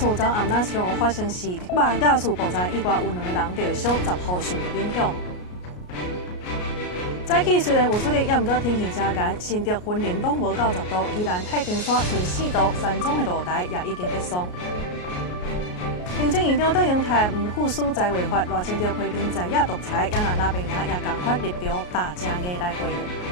厝昨暗那上发生是马驾驶爆炸意外，有2个人着小10户受影响。早起虽然有出日，也毋过天气真干，新竹云林拢无到10度，宜兰太平山剩4度，山中的露台也已经结霜。行政院长对英台唔负私财违法，赖清德批评在野独裁，也让那边人也赶快立场大正义来回应。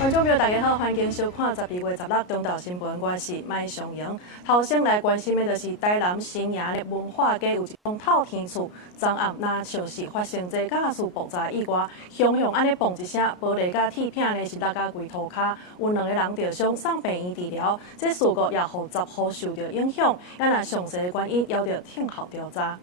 观众朋友，大家好，欢迎收看12月16中昼新闻，我是麦尚莹。头先来关心的就是台南新营的文化街有一栋透天厝，昨暗那像是发生这驾驶爆炸意外，雄雄安尼嘣一声，玻璃甲铁片呢是落到规涂骹，有2个人着伤，送病院治疗。这事故也让10户受到影响，也若详细的原因要着听候调查。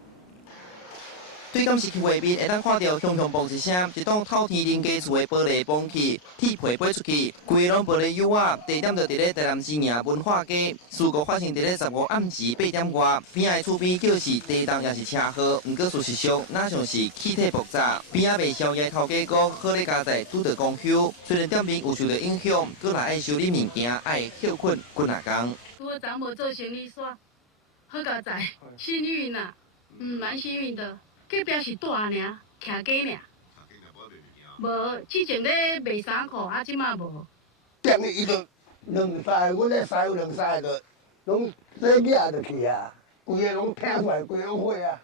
对监视器画面会当看到雄雄嘣一声，一栋透天林家厝的玻璃崩起，铁皮飞出去，规个拢玻璃幼仔。地点就伫咧台南新营文化街。事故发生伫咧15暗时8点外，边仔厝边叫是地动也是车祸，毋过事实上哪像是气体爆炸。边仔卖宵夜头家讲，好咧加载拄到公休，虽然店面有受到影响，搁来爱修理物件，爱休困几啊工。我昨无做生意煞，好加载，幸运呐，蛮幸运的。隔壁是大尔，徛家尔。无，之前咧卖衫裤，即马无。店伊就2、3个，阮咧3有2、3个，拢这野就去啊，规个拢拼出来，规个拢火啊。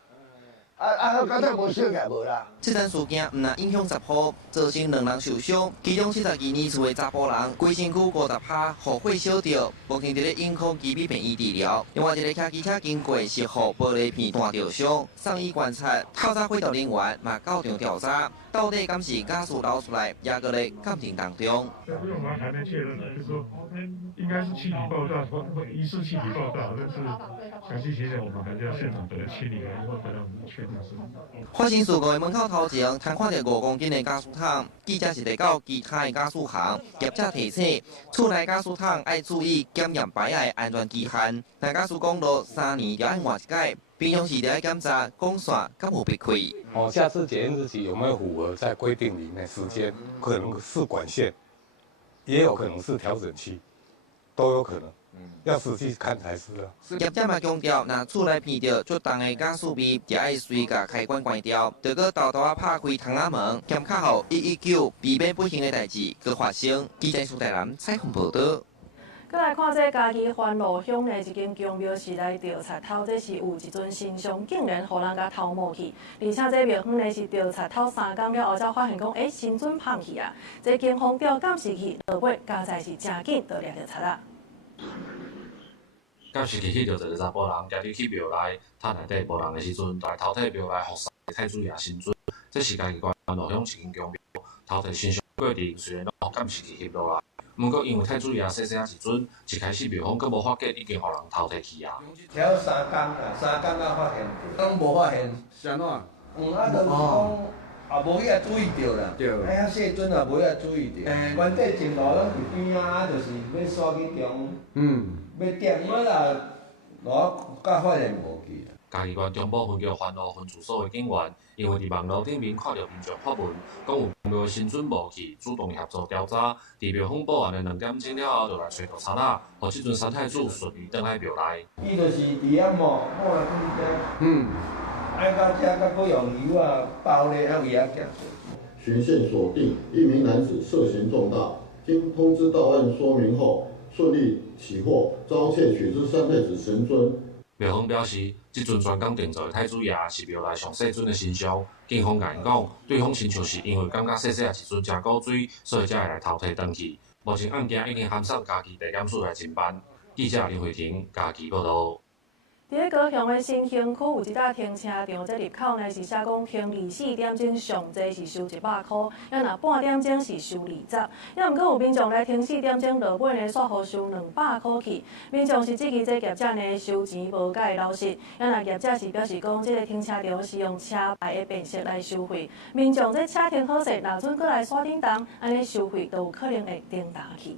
到尾无烧起来无啦。这单事件毋但影响10户，造成2人受伤，其中72年厝的查甫人，规身躯50%互火烧着，目前伫咧永康基比病院治疗。另外一个骑机车经过是互玻璃片弹着伤，送医观察。透早火调人员嘛到场调查，到底敢是驾驶流出来，也搁咧鉴定当中。不用拿台面确认了，就是说应该是气体爆炸，疑似气体爆炸，但是详细情形我们还是要现场的清理以后才能确定是。发生事故的门口头前，通看到5公斤的加速桶，记者是来到其他的加速行，业者提醒，厝内加速桶要注意检验牌的安全期限。若加速公路3年就要换一届，平常时就要检查管线敢有被开。下次检验日期有没有符合在规定里面时间？可能是管线，也有可能是调整器，都有可能。要仔细看才是啊。业者嘛强调，若厝内闻到足重的加速味，就要随甲开关关掉，就搁偷偷啊拍开窗仔门，减卡后119，避免不幸的代志搁发生。记者苏台南采访报道。再来看这嘉义番路乡的一间公庙是来调查偷，这是有一尊神像竟然互人甲偷摸去，而且这庙方呢是调查偷3天了后才发现讲，神尊放去啊！这警方调监视器落尾，加在是真紧就掠着贼啊！监视器去着一个查甫人，家己去庙内，塔内底无人的时阵，来偷摕庙内佛山太子爷神尊。这是嘉义县番路乡一间公庙偷摕神像过程，虽然拢监视器翕落来。毋过，因为太子爷细细啊时阵，一开始庙方阁无发觉已经互人偷摕去啊。调3天啦，3天才发现，拢无发现。是安怎？就是讲也无去遐注意到啦。对。遐细尊也无遐注意到。原底前路拢伫边啊，就是要刷去中。要点么啦？我甲发现无去。嘉义县中部分局番路分驻所的警员，因为伫网络顶面看到民众发文，讲有庙的神尊无去，主动协助调查。伫庙方报案的2点钟了后，就来找到贼仔，互即尊三太子顺利倒来庙内。伊就是伫遐摸来去爱到遮，甲佫用油啊包咧，还有伊啊夹。循线锁定一名男子涉嫌重大，经通知到案说明后，顺利起获，遭窃取之三太子神尊。庙方表示，即尊专工定做的太子爷是庙内上细尊的神像。警方甲因讲，对方亲像是因为感觉细细啊一尊真古水，所以才会来偷摕返去。目前案件已经函送嘉义地检署来侦办。记者林慧婷，嘉义报道。伫咧高雄的新兴区有一搭停车场，这入口呢是写讲停24点钟上济是收100块，要若半点钟是收20。要毋过有民众来停4点钟落尾呢，煞互收200块去。民众是质疑这业者呢收钱无解老实，要若业者是表示讲，这个停车场是用车牌的辨识来收费，民众这车停好势，若准过来刷叮当，安尼收费都有可能会颠倒去。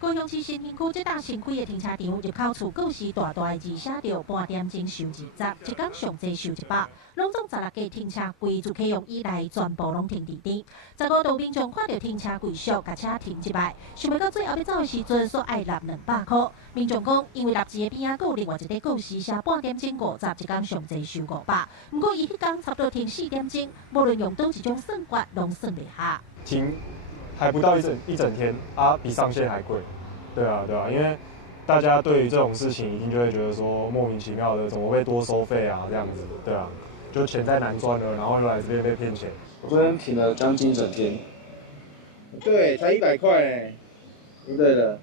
高高雄市新兴区这搭新开的停车场入口处，告示大大的字写着半点钟收20，一天上最收100。拢总16架停车柜自启用以来，全部拢停伫顶。15度民众看到停车柜俗，甲车停一摆，想袂到最后要走的时阵，所爱纳200块。民众讲，因为纳字的边仔有另外一个告示写半点钟50，一天上最收500。不过伊迄天差不多停4点钟，无论用倒一种算法，拢算袂下。停还不到一整天啊，比上线还贵。对啊，因为大家对于这种事情一定就会觉得说莫名其妙的，怎么会多收费啊这样子，对啊，就钱太难赚了，然后又来这边被骗钱。我昨天停了将近一整天，对，才100块呢，对的。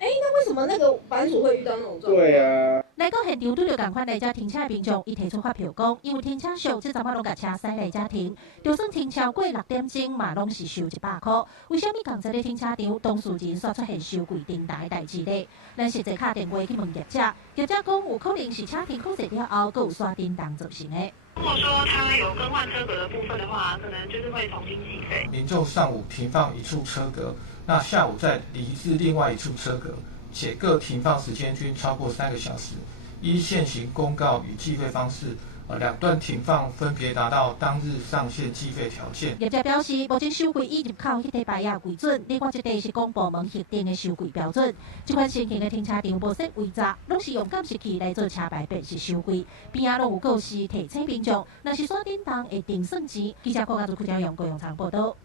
那为什么那个版主会遇到那种状况？对啊。来到现场拄着同款来遮停车的民众，伊提出发票讲，因为停车俗，这阵仔拢甲车驶来遮停，就算停超过6点钟嘛，拢是收100块。为什么刚才的停车场当事人煞出现收贵订单的代志呢？咱实际打电话去问业者，业者讲有可能是车停控制了后，佫有刷订单造成的。如果说他有更换车格的部分的话，可能就是会重新计费。民众上午停放一处车格，那下午再移至另外一处车格，且各停放时间均超过3个小时。依现行公告与计费方式，2段停放分别达到当日上限计费条件。业者表示，目前收费以入口迄块牌仔为准，另外一块是公部门核定的收费标准。这款新型的停车场无设违闸，拢是用监视器来做车牌辨识收费，边仔拢有告示提醒民众，若是刷订单会定算钱。记者郭家做张用高雄场报道。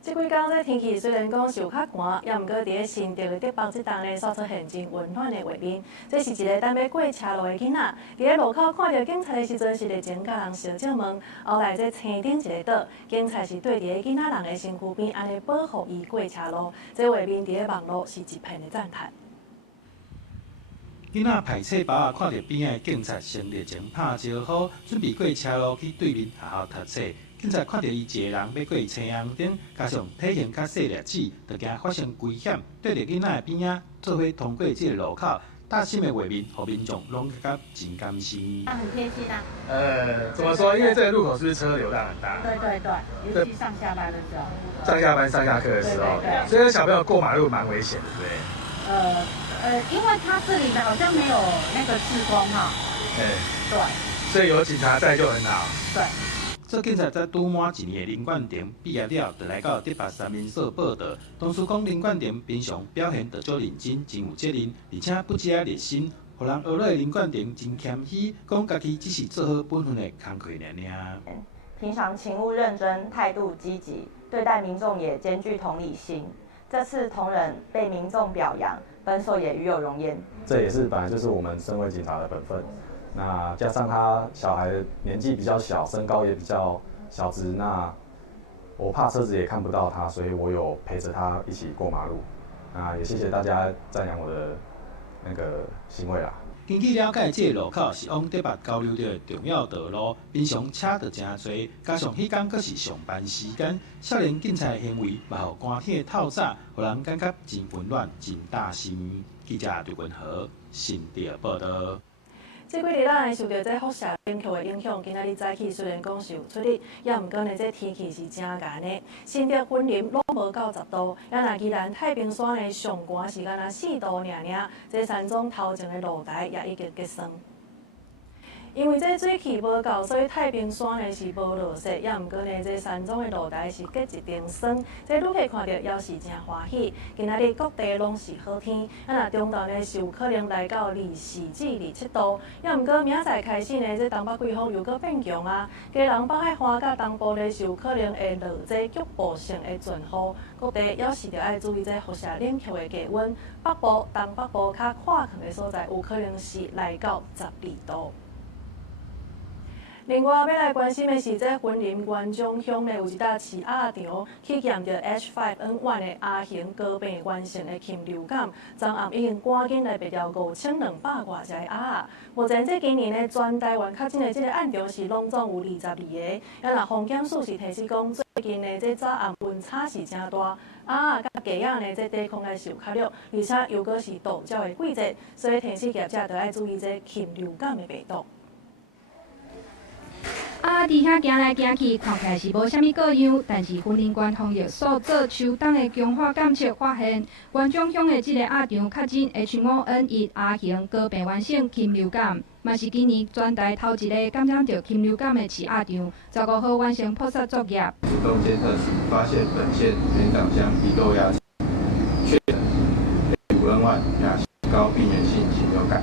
这几天这天气虽然讲是有较寒，也毋过伫咧新竹的竹北这档咧，煞出现真温暖的画面。这是一个等要过车路的囡仔，伫咧路口看到警察的时阵，是咧前甲人小借问，后来这青顶一个倒，警察是对伫咧囡仔人的身躯边安尼保护伊过车路。这画面伫咧网络是一片的赞叹。囡仔排册包啊，看到边仔警察先热情拍招呼，准备过车路去对面学校读册。警察看到伊一个人要过青红灯，加上体型较细粒子，就惊发生危险，对着囡仔的边仔做伙通过这个路口。大心的画面，互民众拢感觉真甘心。很贴心啊。怎么说？因为这个路口是不是车流量很大？对，尤其上下班的时候。上下班、上下课的时候，所以小朋友过马路蛮危险的，对不对？因为他这里的好像没有那个施工哈。对。所以有警察在就很好。对。做警察才拄满1年的林冠廷毕业了，就来到竹北三民所报道。当初讲林冠廷平常表现就足认真，真有责任，而且不止热心，互人学来林冠廷真谦虚，讲家己只是做好本分的工课尔。平常勤务认真，态度积极，对待民众也兼具同理心。这次同仁被民众表扬，本所也与有荣焉。这也是本来就是我们身为警察的本分。那加上他小孩年纪比较小，身高也比较小只，那我怕车子也看不到他，所以我有陪着他一起过马路。那也谢谢大家赞扬我的那个行为啦。根据了解，这个路口是往竹北交流的重要道路，平常车就真多，加上迄天阁是上班时间，少年警察的行为嘛，互寒天的透早，互人感觉真温暖、真大心。记者刘文和新竹报道。这几日咱会受到这辐射冷却的影响，今仔日早起虽然讲是有出日，也毋过呢，这天气是真寒的。新竹云林拢无到10度，也若宜兰太平山的上寒是敢若4度尔。这山庄头前的露台也已经结霜。因为这水气无够，所以太平山呢是无落雪，也毋过呢，这山庄的露台是结一层霜。这旅客看到也是真欢喜。今仔日各地拢是好天，若中昼呢是有可能来到24至27度，也毋过明仔载开始呢，这东北季风又搁变强啊。基隆、北海岸甲东部呢是有可能会落这局部性的阵雨，各地也是着爱注意这辐射冷却的低温。北部、东北部较跨远的所在，有可能是来到12度。另外，要来关心的是，这云林元中乡呢有一搭饲鸭场去验着 H5N1 的鸭型高病原性的禽流感，昨暗已经赶紧来灭掉5200多只鸭。目前这今年呢，全台湾确诊的这个案例是拢总有22个，也若防检署是提示讲，最近呢这早暗温差是真大，鸭甲鸡仔呢这抵抗力是有较弱，而且又搁是渡鸟的季节，所以提示业者着爱注意这禽流感的病毒。伫遐行来行去，看起来是无啥物个样，但是婚姻官方药所做秋冬的强化检测发现，元中乡的即个鸭场确诊 H5N1 亚型高病原性禽流感，嘛是今年全台头一个感染着禽流感的饲鸭场。15号完成扑杀作业。主动监测时发现本县原长乡鼻窦鸭确诊 H5N1 亚型高病原性禽流感。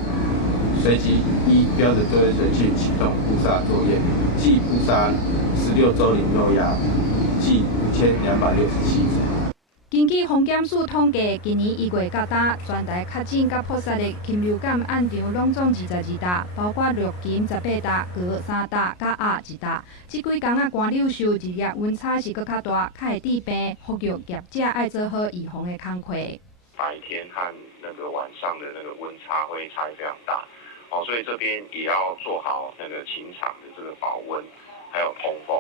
随即依标准作业程序启动扑杀作业，即扑杀16周龄肉鸭，计5267只。根据防检署统计，今年1月到今，全台确诊甲扑杀的禽流感案场拢总22搭，包括鹿禽18搭、鹅3搭、甲鸭1搭。这几天啊，寒流受日夜温差是搁较大，较会致病，呼吁业者爱做好预防的工课。白天和那个晚上的那个温差会差异非常大。所以这边也要做好那个禽场的这个保温，还有通风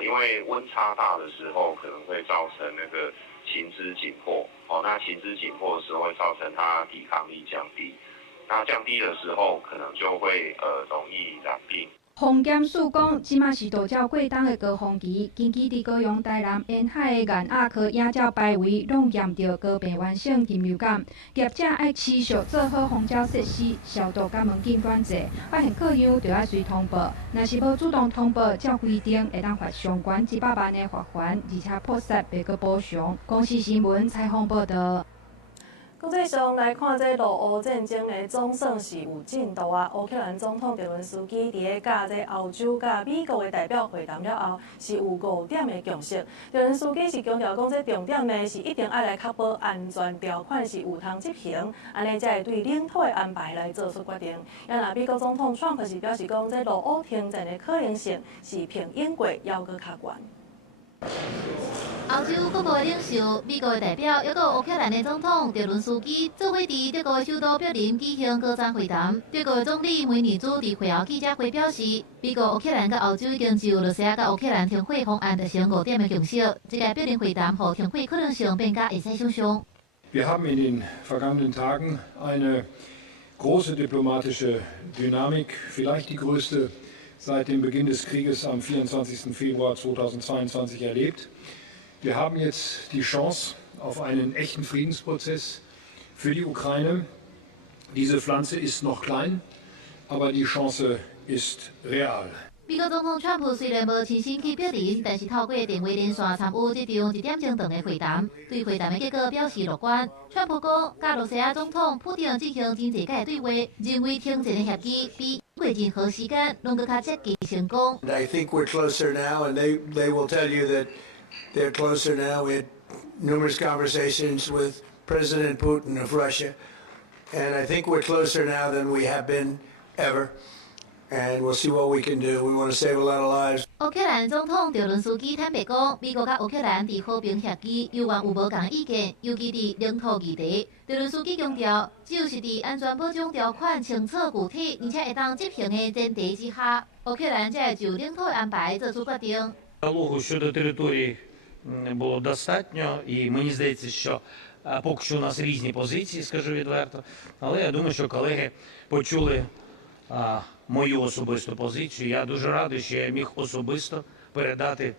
因为温差大的时候可能会造成那个禽只紧迫那禽只紧迫的时候会造成它抵抗力降低，那降低的时候可能就会容易染病。防检署讲，即马是渡照过冬的高峰期，近期伫高雄、台南沿海的岩鸭科野鸟排围，拢验着高病原性禽流感。业者爱持续做好防鸟设施、消毒甲门禁管制，发现个样就要随通报。若是无主动通报，照规定会当罚上悬100万的罚款，而且扑杀袂阁补偿。公视新闻采访报道。国际上来看，这俄乌战争的总算是有进度啊！乌克兰总统泽伦斯基伫咧甲这欧洲甲美国的代表会谈了后，是有5点的共识。泽伦斯基是强调讲，这重点呢是一定要来确保安全条款是有通执行，安尼才会对领土的安排来做出决定。也那美国总统川普是表示讲，这俄乌停战的可能性是比英国要搁较悬。欧洲各国领袖、美国的代表，还有乌克兰的总统泽伦斯基，做伙伫德国的首都柏林举行高层会谈。德国的总理梅尼兹伫会后记者会表示，美国、乌克兰甲欧洲已经就俄罗斯甲乌克兰停火方案达成5点的共识。这个柏林会谈，互停火可能性变加会使想象。Wir haben in den vergangenen Tagen eine große diplomatische Dynamik, vielleicht die größte seit dem Beginn des Krieges am 24. Februar 2022 erlebt. Wir haben jetzt die Chance auf einen echten Friedensprozess für die Ukraine. Diese Pflanze ist noch klein, aber die Chance ist real. 美国总统川普虽然无亲身去柏林，但是透过电话连线参与这场1点钟长的会谈，对会谈的结果表示乐观。川普讲，甲俄罗斯总统普京进行真济届对话，认为停战的协议比过任何时间拢更加接近成功。I think we're closer now, and they will tell you that they're closer now. We had numerous conversations with President Putin of Russia, and I think we're closer now than we have been ever. And we'll see what we can do. We want to save a lot of lives. 乌克兰总统泽伦斯基坦白讲，美国甲乌克兰伫和平协议犹原有无共意见，尤其伫领土议题。泽伦斯基强调，只有是伫安全保障条款清楚具体，而且会当执行的前提之下，乌克兰才会就领土的安排做出决定。Діалогу щодо території було достатньо, і мені здається, що поки що у нас різні позиції, скажу відверто. Але я думаю, що колеги почули мою особисту позицію. Я дуже радий, що я міг особисто передати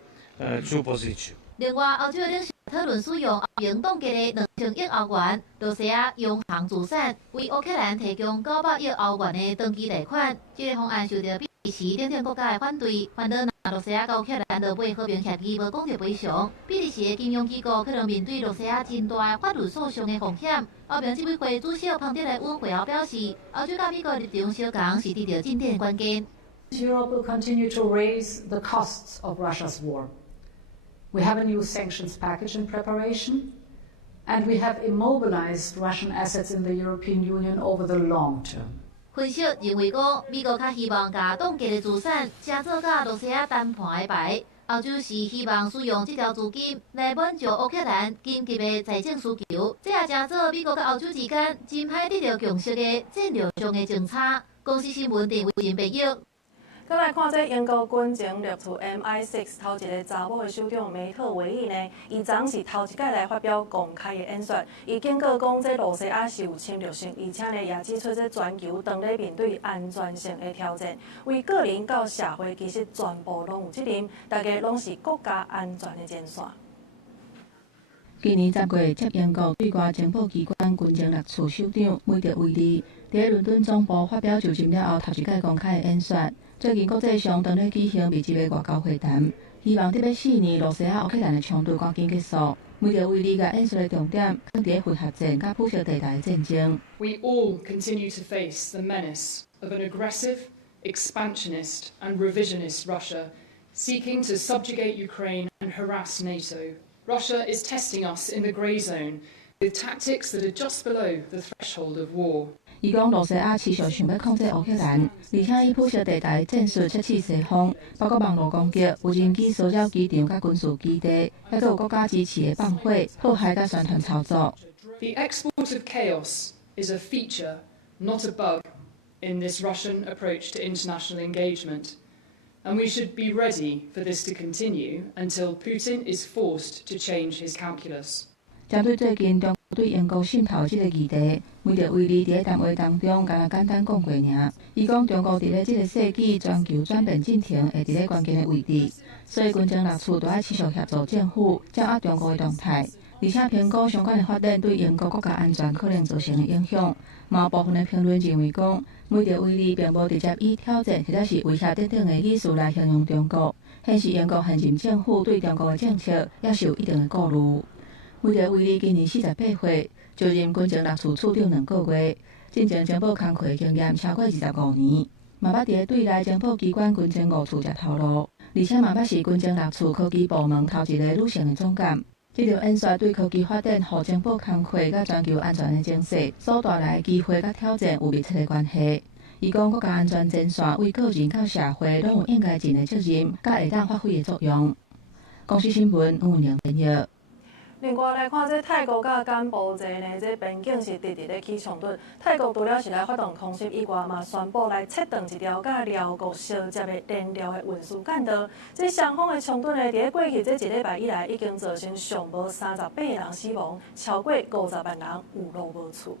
цю позицію. 另外，欧洲的领袖讨论使用欧元冻结的2000亿欧元，俄罗斯央行资产为乌克兰提供900亿欧元的长期贷款。这个方案受到比利时等等国家的反对，反倒俄罗斯甲乌克兰落尾和平协议无讲到赔偿，比利时的金融机构可能面对俄罗斯真大的法律诉讼的风险。欧盟执委会主席彭德莱恩会后表示，欧洲甲美国立场相同是得到进展的关键。Europe will continue to raise the costs of Russia's war. We have a new sanctions package in preparation, and we have immobilized Russian assets in the European Union over the long term. 分析认为讲，美国较希望甲冻结的资产加做甲俄罗斯谈判的牌，欧洲是希望使用这条资金来满足乌克兰紧急的财政需求，这也正做美国甲欧洲之间真歹得到共识的战略上的政策。公司新闻电话陈培友。再来看这英国军情立处 MI6 头一个查某的首长梅特维尔呢，伊昨是头一届来发表公开的演说，伊警告讲这罗西亚是有侵略性，而且呢也指出这全球当咧面对安全性的挑战，为个人到社会其实全部拢有责任，大家拢是国家安全的前线。今年10月，接英国对外情报机关军情立处首长梅特维尔伫伦敦总部发表就任了后头一届公开的演说。最近国际上当咧举行密集的外交会谈，希望伫要4年罗西亚乌克兰的冲突赶紧结束。梅特维尔甲演说的重点放伫混合战甲普什地带的战争。We all continue to face the menace of an aggressive, expansionist and revisionist Russia seeking to subjugate Ukraine and harass NATO. Russia is testing us in the grey zone with tactics that are just below the threshold of war. 伊讲，罗西亚持续想要控制乌克兰，而且以普什地带战术切刺西方，包括网络攻击、无人机骚扰机场甲军事基地，还有国家支持的放火、迫害甲宣传操作。The export of chaos is a feature, not a bug, in this Russian approach to international engagement, and we should be ready for this to continue until Putin is forced to change his calculus. 针对最近中国对英国渗透这个议题，梅特维尔伫谈话当中，敢若简单讲过尔。伊讲中国伫咧这个世纪全球转变进程会伫咧关键的位置，所以军情立处都要持续协助政府掌握中国的动态，而且评估相关的发展对英国国家安全可能造成的影响。嘛有部分的评论认为讲，梅特维尔并无直接以挑战或者是威胁等的意思来形容中国，显示英国现任政府对中国的政策也是有一定的顾虑。梅特维尔今年48岁，就任军情立处处长2个月，进前情报工作经验超过25年，嘛捌伫对内情报机关军情5处接头路，而且嘛捌是军情立处科技部门头一个女性的总监。这条演说对科技发展、和情报工作甲全球安全的形势所带来的机会甲挑战有密切的关系。伊讲，国家安全前线为个人到社会拢有应该尽的责任，甲会当发挥的作用。公司新闻吴文玲编译。另外来看，这泰国甲柬埔寨呢，这边境是直直咧起冲突。泰国除了是来发动空袭以外，嘛宣布来切断一条甲辽国相接的连辽的运输干道。这双方的冲突呢，伫过去这1礼拜以来，已经造成上无38人死亡，超过50万人有路无厝。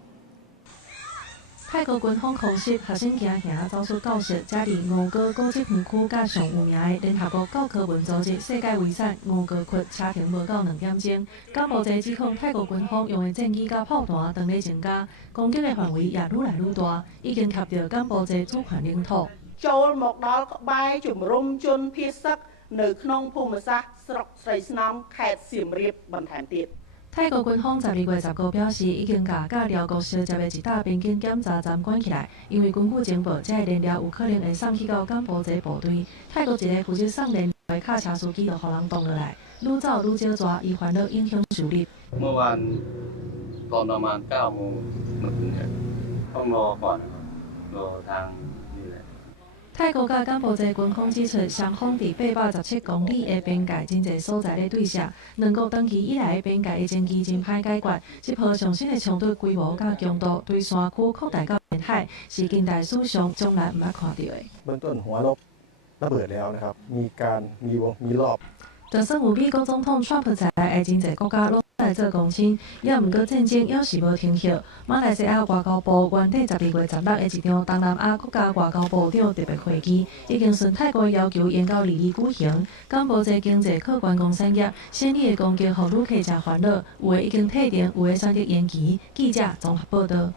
泰国军方空袭，学生行行走出教室，遮伫吴哥古迹园区甲上有名的联合国教科文组织世界遗产吴哥窟车停无到2点钟。柬埔寨指控泰国军方用的战机甲炮弹当咧增加，攻击的范围也愈来愈大，已經貼到柬埔寨主權領土。ចូលមកដល់ក្បែរជំរំជនភៀសសឹកនៅក្នុងភូមិសាស្ត្រស្រុកស្រីស្នំខេត្តសៀមរាបបន្ថែមទៀត 泰國軍方12月10號表示，已經甲寮國相接的一大邊境檢查站關起來，因為根據情報，這個燃料有可能會送去到柬埔寨部隊。泰國一個負責送燃料的卡車司機就予人擋落來，愈走愈少抓，以煩惱影響收入。เมื่อวานตอนประมาณ9 โมงมาถึงเนี่ยต้องรอก่อนนะครับรอทางนี่แหละ 泰國甲柬埔寨軍方指出，雙方佇817公里的邊界真濟所在咧對峙，兩國長期以來邊界的爭議真歹解決。這波上新的衝突規模甲強度對山區擴大到沿海，是近代史上從來唔捌看到的。เบื้องต้นหัวรบระเบิดแล้วนะครับมีรอบ 就算有美國總統川普在內的真濟國家攏來做公親，也毋過戰爭猶是無停歇。馬來西亞外交部原底12月16日的一場東南亞國家外交部長特別會議，已經順泰國要求延到2日舉行。柬埔寨經濟可觀光產業先例的攻擊，讓旅客真煩惱，有的已經退訂，有的選擇延期。記者綜合報道。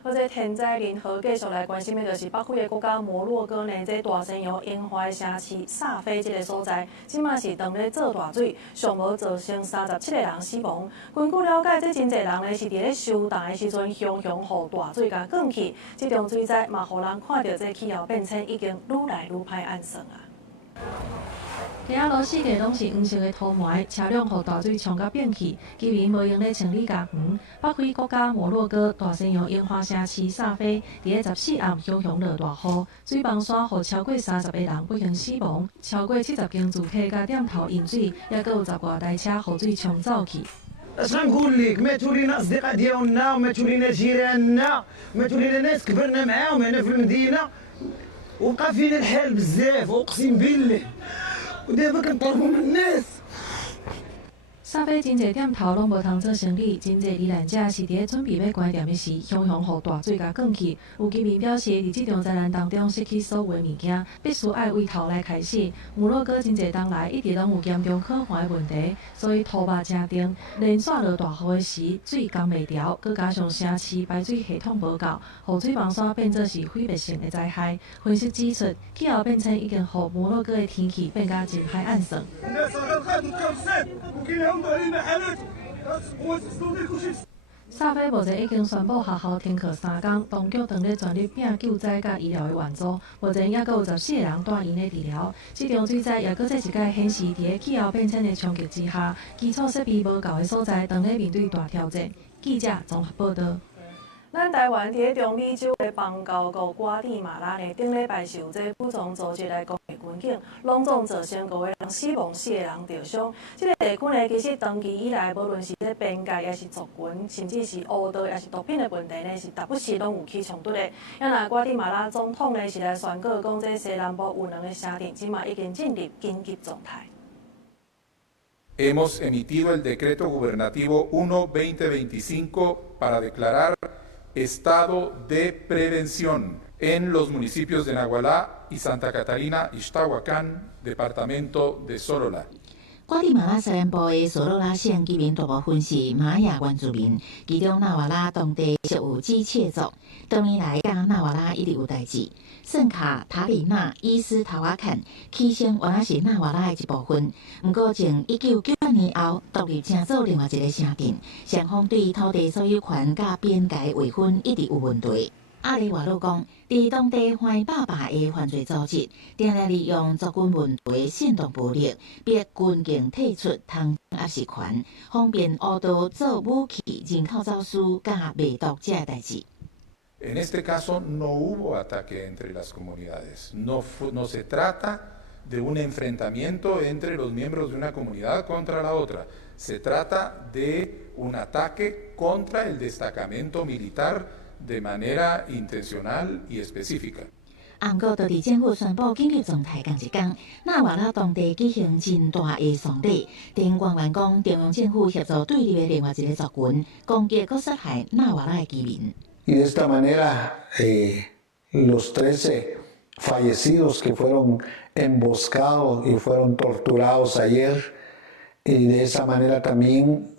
或者天災人禍繼續來關心的，就是北非的國家摩洛哥呢，這大西洋櫻花城市薩菲這個所在，即馬是當咧做大水，上無造成37個人死亡。根據了解，這真濟人呢是佇咧收檔的時陣，熊熊予大水甲捲去。這種水災嘛，予人看到這氣候變遷已經愈來愈歹按算啊。 行路四地拢是黃色的塗霾，車輛予大水沖甲變去，居民無用咧清理家園。北非國家摩洛哥大西洋櫻花城市薩菲，伫咧14暗熊熊落大雨，水崩山予超過30個人不幸死亡，超過70間住宅甲店頭淹水，也閣有10外台車予水沖走去。 اش غنقول لك ماتوا لينا اصدقاء ديالنا وماتوا لينا جيراننا ماتوا لينا ناس كبرنا معاهم هنا في المدينه وبقى فينا الحال بزاف اقسم بالله ودابا كنطلبوا من الناس。煞飞真侪店头拢无通做生意，真侪罹难者是伫准备要关店的时，汹汹互大水甲灌去。有居民表示，伫这场灾难当中失去所有的物件，必须爱为头来开始。摩洛哥真侪冬来一直拢有严重可患的问题，所以土壩正重，连续落大雨的时，水降袂调，佮加上城市排水系统无够，雨水防线变作是毁灭性的灾害。分析指出，气候变迁已经互摩洛哥的天气变甲真歹暗算。煞飞目前已经宣布学校停课3天，当局当咧全力拼救灾甲医疗的援助。目前也有14个人住院咧治疗。这场水灾也搁再一届显示，伫咧气候变迁的冲击之下，基础设备无够的所在，当咧面对大挑战。记者综合报道。咱台湾伫中美洲的邦交国瓜地马拉呢，顶礼拜受这武装组织来攻击军警，拢总造成5个人死亡，4个人受伤。这个地区呢，其实长期以来，无论是咧边界，也是族群，甚至是污道，也是毒品的问题呢，是时不时拢有起冲突的。因那瓜地马拉总统呢，是来宣告讲，这西南部有2个城镇，即马已经进入紧急状态。Hemos emitido el decreto gubernativo 1-2025 para declarar estado de prevención en los municipios de Nagualá y Santa Catarina, Ixtahuacán, departamento de Sorola。瓜地马拉西南部的索罗拉县居民大部分是玛雅原住民，其中纳瓦拉当地属有基切族，多年来甲纳瓦拉一直有代志。圣卡塔里纳伊斯塔瓦坎起先原来是纳瓦拉的一部分，不过从1998年后独立成做另外一个城镇，双方对土地所有权甲边界划分一直有问题。阿里瓦鲁讲，伫当地怀爸爸的犯罪组织，定定利用族群问题煽动暴力，逼军警退出通压实权，方便恶道做武器、人口走私甲卖毒这代志。En este caso no hubo ataque entre las comunidades, no se trata de un enfrentamiento entre los miembros de una comunidad contra la otra, se trata de un ataque contra el destacamento militar de manera intencional y específica。韩国当地政府宣布紧急状态，同一天，纳瓦拉当地举行真大的丧礼。丁官员讲，中央政府协助对立的另外一个族群，攻击和杀害纳瓦拉的居民。Y de esta manera, los 13 fallecidos que fueron emboscados y fueron torturados ayer, y de esa manera también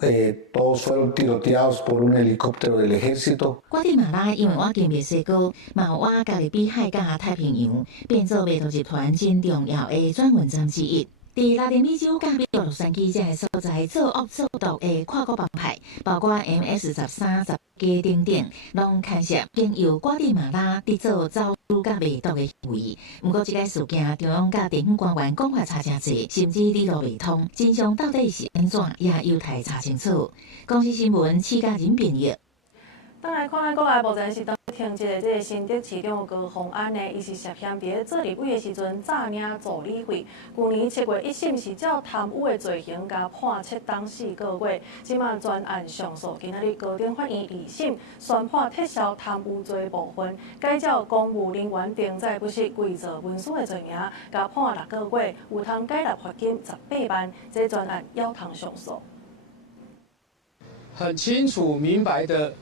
todos fueron tiroteados por un helicóptero del ejército。瓜地马拉因为我经墨西哥，嘛有我加勒比海甲太平洋，变做卖毒集团真重要的转运站之一。伫拉丁美洲甲美国洛杉矶这个所在做恶做毒的跨国帮派，包括 MS-13、10家等等，拢牵涉经由瓜地马拉伫做走私甲卖毒的行为。不过，这个事件中央甲地方官员讲话差真济，甚至理路未通，真相到底是安怎，也有待查清楚。公司新闻请家人编译。当来看咱国内目前是停职的这个新竹市长高虹安呢，伊是涉嫌伫做立委的时阵诈领助理费。去年7月1审是照贪污的罪行，甲判7当4个月。即马专案上诉，今仔日高等法院2审宣判撤销贪污罪部分，改照公务人员登载不实伪造文书的罪名，甲判6个月，有通改纳罚金18万。这专案要通上诉。很清楚明白的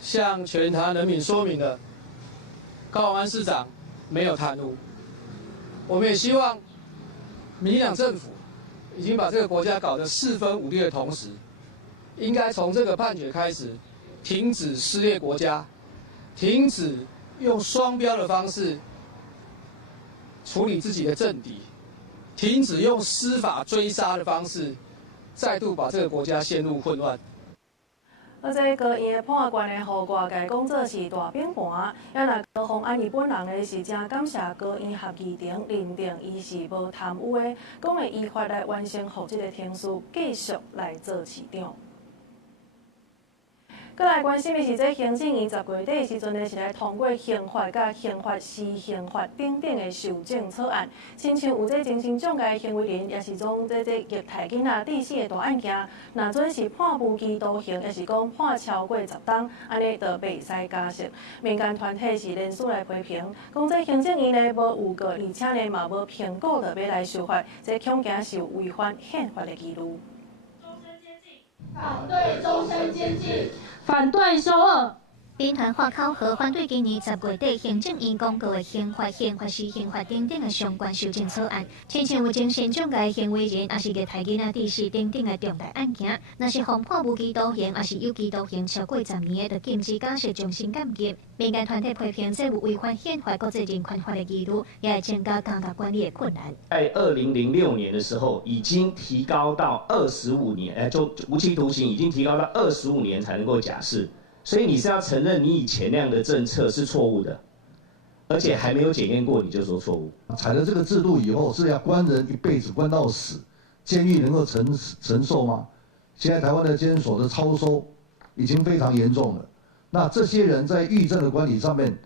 向全台人民说明了，高虹安市长没有贪污。我们也希望民进党政府已经把这个国家搞得4分5裂的同时，应该从这个判决开始，停止撕裂国家，停止用双标的方式处理自己的政敌，停止用司法追杀的方式，再度把这个国家陷入混乱。而这高院的判决呢，互外界讲做是大变盘。也若高虹安伊本人呢是真感谢高院合议庭认定伊是无贪污的，讲会依法来完成后这个庭事，继续来做市长。再来关心的是，这行政院10月底时阵呢，是来通过刑法甲刑法施刑法等等的修正草案。亲像有这精神障碍行为人，也是讲这虐待囡仔致死的大案件，若准是判无期徒刑，也是讲判超过10档，安尼就袂使加刑。民间团体是连续来批评，讲这行政院呢无有过，而且呢嘛无评估就要来修法，这恐惊是有违反宪法的记录。反对终身监禁，反对首尔。兵团化考核反对今年10月底行政院公告的刑法、刑法施刑法等等的相关修正草案，亲像有精神障碍行为人，也是虐待囡仔致死等等的重大案件，若是犯判无期徒刑，也是有期徒刑超过10年的，就禁止假释终身监禁。民间团体批评这有违反宪法、国际人权法的记录，也会增加监察管理的困难。在2006年的时候，已经提高到25年，就无期徒刑已经提高到25年才能够假释。所以你是要承认你以前那样的政策是错误的，而且还没有检验过你就说错误。采了这个制度以后是要关人一辈子关到死，监狱能够承受吗？现在台湾的监所的超收已经非常严重了。那这些人在狱政的管理上面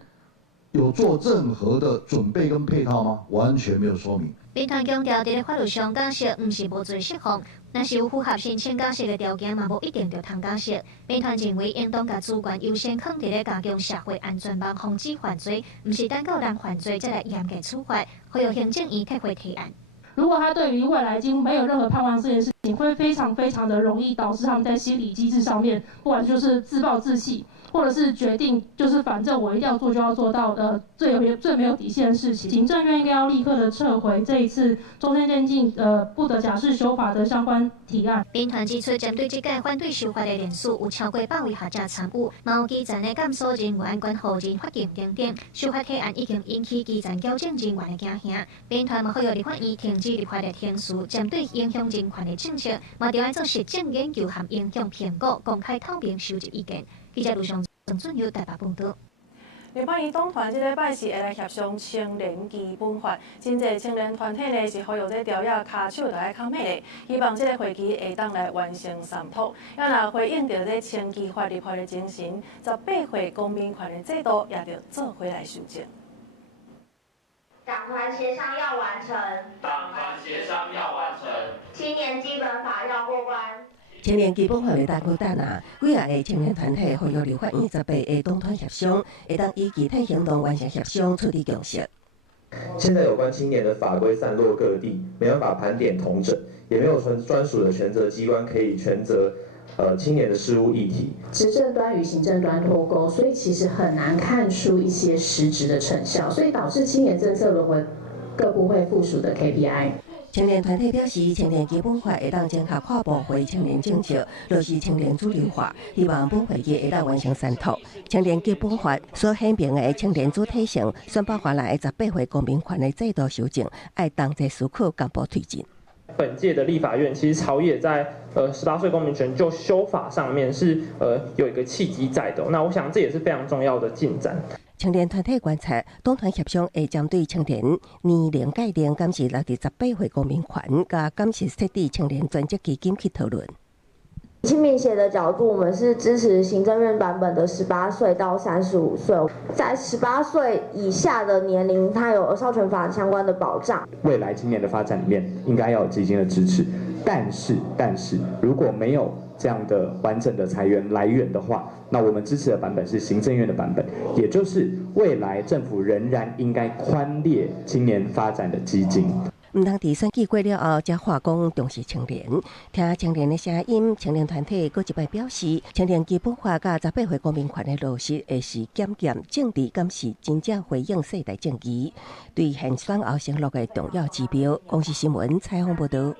有做任何的准备跟配套吗？完全没有说明。兵团强调，在法律上假释不是无罪释放，若是有符合申请假释的条件，嘛无一定就通假释。兵团认为，应当把资源优先放在咧加强社会安全网，防止犯罪，不是等到人犯罪再来严格处罚。会有行政院开会提案。如果他对于未来已经没有任何盼望这件事情，会非常的容易导致他们在心理机制上面，不管就是自暴自弃，或者是决定就是反正我一定要做就要做到的最没有底线的事情。行政院应该要立刻的撤回这一次终身监禁不得假释修法的相关提案。兵团指出，针对这届反对修法的人数有超过100位学者参与，嘛有基层的监所人员、管护人、法警等等。修法提案已经引起基层矫正人员的惊吓。兵团嘛呼吁立法院停止立法的停事，针对影响人权的政策，嘛就要做实证研究和影响评估，公开透明收集意见。记者卢尚郑俊佑台北报道。立法院党团这礼拜是会来协商青年基本法，真侪青年团体呢是呼吁这条约骹手就爱较美的，希望这个会期会当来完成商讨。要若回应到这青基法立法的精神，18岁公民权的制度也要做回来修正。党团协商要完成，青年基本法要过关。青年基本法的大鼓单啊，几啊个青年团体呼吁立法院18个党团协商，会当以具体行动完成协商，取得共识。现在有关青年的法规散落各地，没办法盘点统整，也没有专属的权责机关可以权责青年的事务议题。执政端与行政端脱钩，所以其实很难看出一些实质的成效，所以导致青年政策沦为各部会附属的 KPI。青年团体表示，青年基本法会当整合跨部会青年政策，落实青年主流化，希望本会期会当完成商讨。青年基本法所显明的青年主体性，宣布下来的18岁公民权的制度修正，爱当在思考公布推进。本届的立法院其实朝野在18岁公民权就修法上面是有一个契机在的，那我想这也是非常重要的进展。青年团体观察，党团协商会针对青年年龄界定，敢是落地18岁公民权，甲敢是设立青年专责基金去讨论。亲民协的角度，我们是支持行政院版本的18岁到35岁，在18岁以下的年龄，它有儿少权法相关的保障。未来青年的发展里面，应该要有基金的支持，但是如果没有这样的完整的财源来源的话，那我们支持的版本是行政院的版本，也就是未来政府仍然应该宽列青年发展的基金。唔通伫选举过了后，才话讲重视青年，听青年的声音。青年团体搁一摆表示，青年基本法甲18岁公民权的落实，会是检验政治敢是真正回应世代政治，对现选后承诺的重要指标。公视新闻采访报道。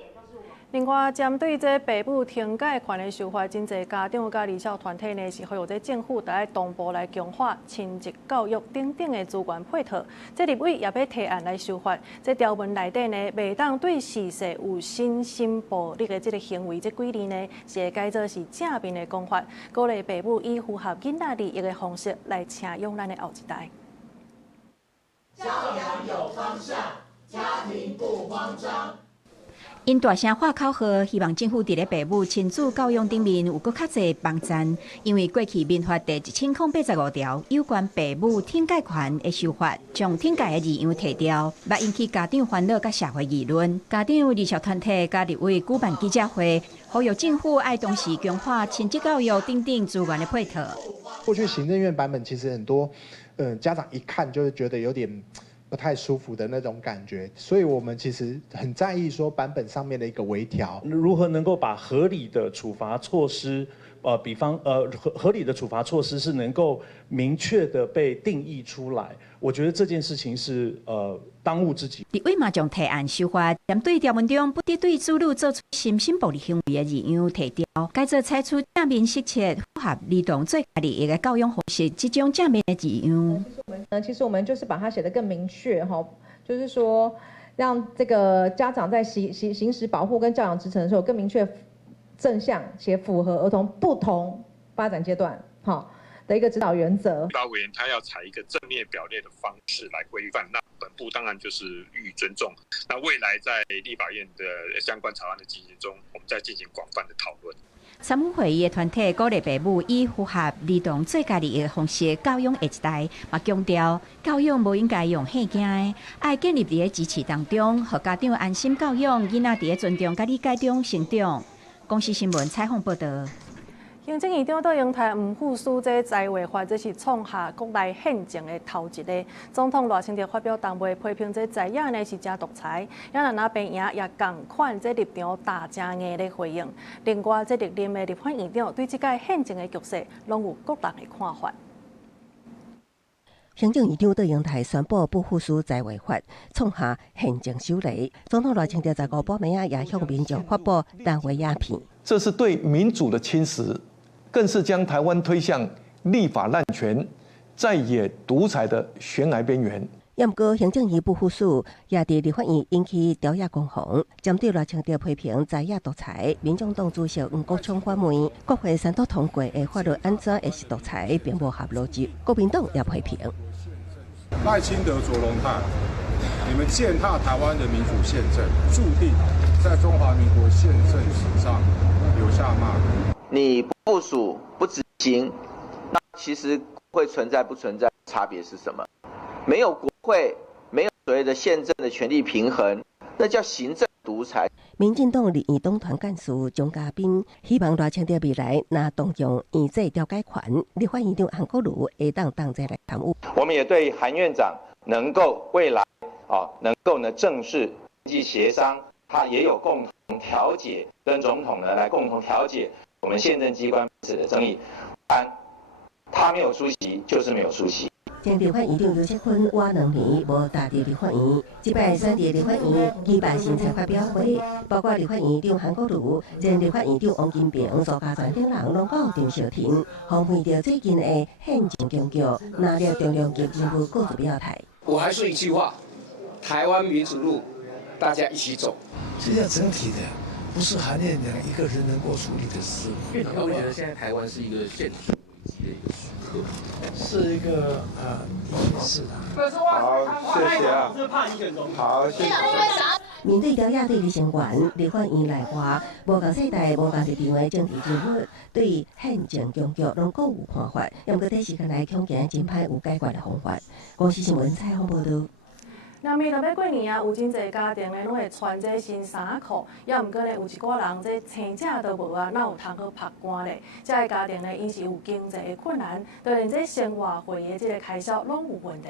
另外，针对这父母听解权的修法，真侪家长甲儿少团体呢是呼吁这政府来同步来强化亲职教育等等的资源配套。这立委也要提案来修法，这条文内底呢，袂当对逝世有身心暴力的这个行为，这规例呢是会改做是正面的讲法，鼓励父母以符合囡仔利益的方式来请养咱的后一代。教养有方向，家庭不慌张。因大声喊口号，希望政府伫咧父母亲子教育顶面有搁较侪帮赞。因为过去民法第1085条有关父母听解权的修法，将听解的字样摕掉，捌引起家长烦恼甲社会议论。家长、理小团体甲立委举办记者会，呼吁政府爱重视强化亲子教育等等资源的配套。过去行政院版本其实很多，家长一看就会觉得有点不太舒服的那种感觉，所以我们其实很在意说版本上面的一个微调，如何能够把合理的处罚措施，合理的处罚措施是能够明确的被定义出来，我觉得这件事情是当务之急。立委嘛将提案修法，针对条文中不得对子女做出心身暴力行为的字样提掉，改做采取正面适切、符合儿童最佳利益的教育方式，这种正面的字样。其实我们就是把它写得更明确哈，就是说让这个家长在行使保护跟教养职责的时候更明确、正向且符合儿童不同发展阶段的一个指导原则。立法委员他要采一个正面表列的方式来规范，那本部当然就是予以尊重。那未来在立法院的相关草案的进行中，我们再进行广泛的讨论。参与会议的团体鼓励父母以符合儿童最佳利益的方式教养下一代，嘛强调教育无应该用吓惊的，爱建立伫支持当中，让家长安心教养囡仔伫尊重甲理解中成长。公视新闻采访报道。行政院长到阳台唔附书这在位法，这是创下国内宪政的头一个。总统赖清德发表谈话，批评这在野呢是真独裁，也若那边赢也共款，这立场大正硬的回应。另外，这历任的立法院长对这届宪政的局势，拢有各人的看法。行政院长到阳台宣布不附书在位法，创下宪政首例。总统赖清德15晡暝也向民众发布谈话影片。这是对民主的侵蚀，更是将台湾推向立法滥权、在野独裁的悬崖边缘。不过，行政院不附书也伫立法院引起朝野攻防，针对赖清德批评在野独裁，民众党主席黄国昌反问，国会3读通过的法律安怎会是独裁，并不合逻辑。国民党也批评。赖清德、卓荣泰，你们践踏台湾的民主宪政，注定在中华民国宪政史上留下骂名。你不部署、不执行，那其实会存在不存在差别是什么？没有国会，没有所谓的宪政的权力平衡，那叫行政独裁。民进党立院党团干事钟嘉宾希望赖清德未来拿动用院制调解权，立法院长韩国瑜会当这来tham与。我们也对韩院长能够未来能够呢正式经济协商，他也有共同调解，跟总统呢来共同调解我们宪政机关彼此的争议。当然，他没有出席就是没有出席。前立法院长游锡堃活2年无踏入立法院，这摆选伫立法院举办新菜发表会，包括立法院长韩国瑜、前立法院长王金平、苏家全等人拢到场小庭，访问到最近的宪政僵局，哪了重量级人物各自表态。我还说一句话：台湾民主路，大家一起走。这要整体的，不是韩院长一个人能够处理的事。院长会觉得现在台湾是一个宪政危机的一个时刻，是一个是的。好，谢谢啊。好，谢谢。面对朝野对立成员，立法院内外无共世代、无共立场的政治人物，对宪政僵局拢各有看法。不过，短时间来恐惊真歹有解决的方法。公视新闻采访报道。那面到要过年啊，有真侪家庭呢，拢会穿这新衫裤，也毋过呢，有一寡人这青假都无啊，哪有通好拍汗咧？这个家庭呢，因是有经济的困难，就连这生活费的这个开销拢有问题。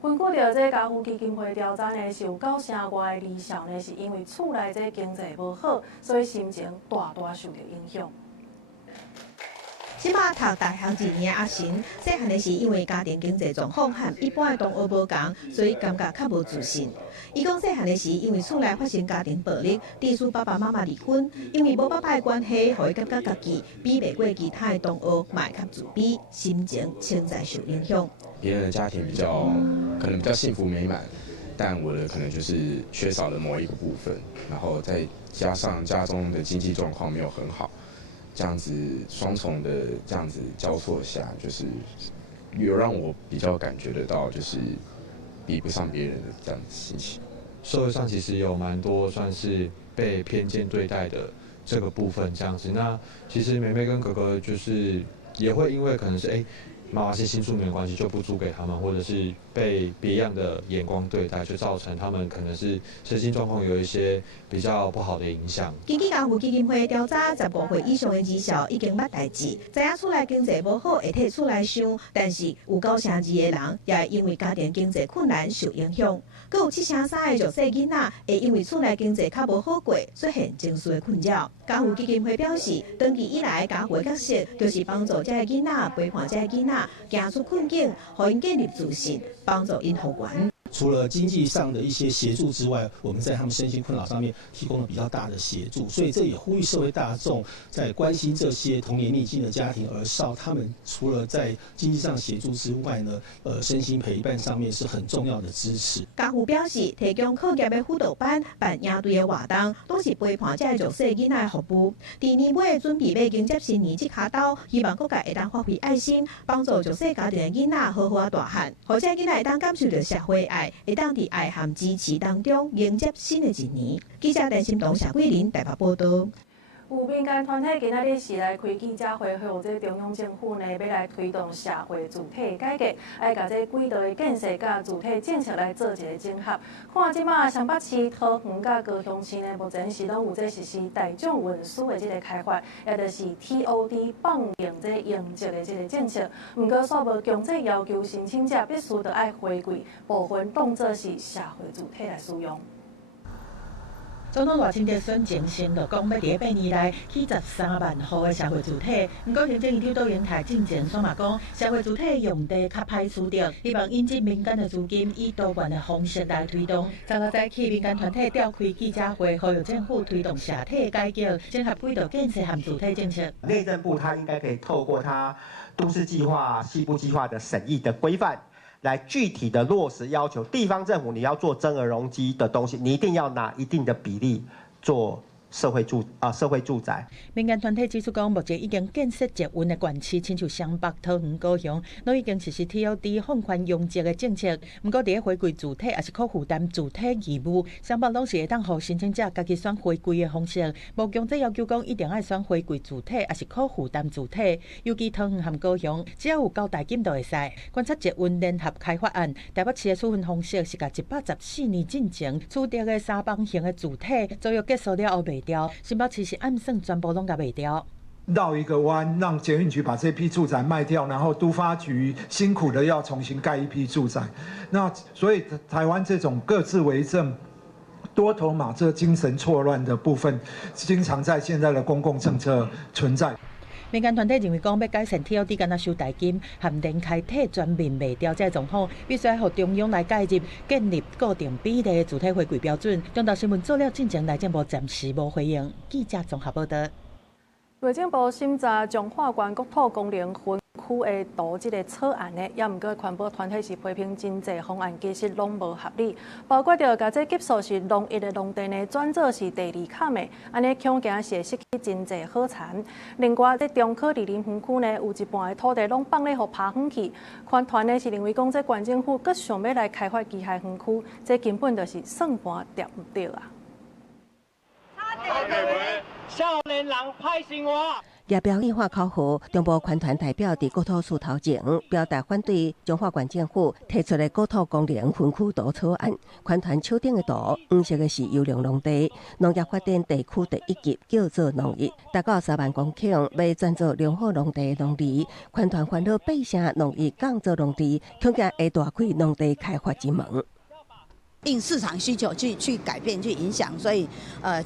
根据着这家父基金会调查呢，是有9成外的离校呢，是因为厝内这经济无好，所以心情大受到影响。即马读大学2年的阿成，细汉的时因为家庭经济状况和一般的同学无同，所以感觉较无自信。伊讲细汉的时因为厝内发生家庭暴力，致使爸爸妈妈离婚，因为无爸爸的关系，互伊感觉家己比袂过其他的同学，嘛会较自卑，心情潜在受影响。别人的家庭可能比较幸福美满，但我的可能就是缺少了某一个部分，然后再加上家中的经济状况没有很好。这样子双重的这样子交错下，就是有让我比较感觉得到，就是比不上别人的这样子心情。社会上其实有蛮多算是被偏见对待的这个部分这样子。那其实妹妹跟哥哥就是也会因为可能是妈妈是新住民的关系，就不租给他们，或者是被别样的眼光对待，就造成他们可能是身心状况有一些比较不好的影响。经济家扶基金会调查15岁以上的儿少已经捌代志，知影厝内经济无好会替厝内想，但是有9成2的人也会因为家庭经济困难受影响，阁有7成3的弱势囡仔会因为厝内经济较无好过，出现情绪的困扰。家扶基金会表示，长期以来家扶的角色就是帮助这些囡仔陪伴这些囡仔走出困境，让因建立自信，帮助因复原。除了经济上的一些协助之外，我们在他们身心困扰上面提供了比较大的协助，所以这也呼吁社会大众在关心这些童年逆境的家庭儿少，他们除了在经济上协助之外呢，身心陪伴上面是很重要的支持。家扶表示，提供课业的辅导班、办应对的活动，都是陪伴这弱势囡仔的服务。第年尾准备要迎接新年这卡刀，希望各界会当发挥爱心，帮助弱势家庭的囡仔好好大汉，或者囡仔会当感受到社会爱。会当伫爱和支持当中迎接新的一年。记者陈心彤、谢桂林台北报道。有民间团体今仔日是来开记者会，呼吁这中央政府呢要来推动社会主体改革，爱甲这轨道的建设甲主体政策来做一个整合。看即马双北市、桃园甲高雄市呢，目前是拢有这实施大众运输的这个开发，也就是 TOD 放映这应急的这个政策。不过，煞无强制要求申请者必须得爱回归部分当作是社会主体来使用。总统赖清德选前承诺讲，要伫8年内起13万户的社会主体。不过，行政院长杜英台进前煞嘛讲，社会主体用地较歹处理，希望引进民间的资金，以多元的方式来推动。昨个早起，民间团体召开记者会，呼吁政府推动社体改革，整合轨道建设和主体政策。内政部它应该可以透过它都市计划、西部计划的审议的规范。来具体的落实要求，地方政府你要做增额容积的东西，你一定要拿一定的比例做社会住宅。民间团体指出讲，目前已经建设捷运的县市，亲像双北、桃园、高雄，都已经实施 TOD 放宽拥挤的政策。不过，伫回归主体也是可负担主体义务，双北拢是会当互申请者家己选回归的方式，无强制要求讲一定要选回归主体，也是可负担主体。尤其桃园和高雄，只要有交代金就会使。观察捷运联合开发案，台北市的处分方式是甲114年进前取得的3方形的主体，作业结束了后卖掉。新北市是暗算全部拢甲卖掉。绕一个弯，让捷运局把这批住宅卖掉，然后都发局辛苦的要重新盖一批住宅。那所以台湾这种各自为政、多头马车、精神错乱的部分，经常在现在的公共政策存在。民间团体认为讲，要改善 TOD 敢若收代金，含连开体全面卖掉这状况，必须要互中央来介入，建立固定比例的主体回归标准。中岛新闻做了进前，内政部暂时无回应。记者综合报道。内政部审查彰化县国土工程分区的图这个草案呢，也毋过环保团体是批评真济方案其实拢无合理，包括着甲这急速是农业的农地呢转做是第2坎的，安尼恐惊是会失去真济好产。另外，这中科林园区呢，有一半的土地拢放咧互爬园去，环团呢是认为讲这县政府阁想要来开发机械园区，这根本就是算盘掂唔对啊！少年人歹生活。也表议化考核，中部环团代表伫国土处头前表达反对彰化县政府提出的国土工程分区图草案。环团手顶的图，黄色的是优良农地，农业发展地区第1级叫做农业，达到3万公顷，要转做良好农地的农地。环团烦恼变成农业降做农地，恐惊会大开农地开发之门。应市场需求去改变、去影响，所以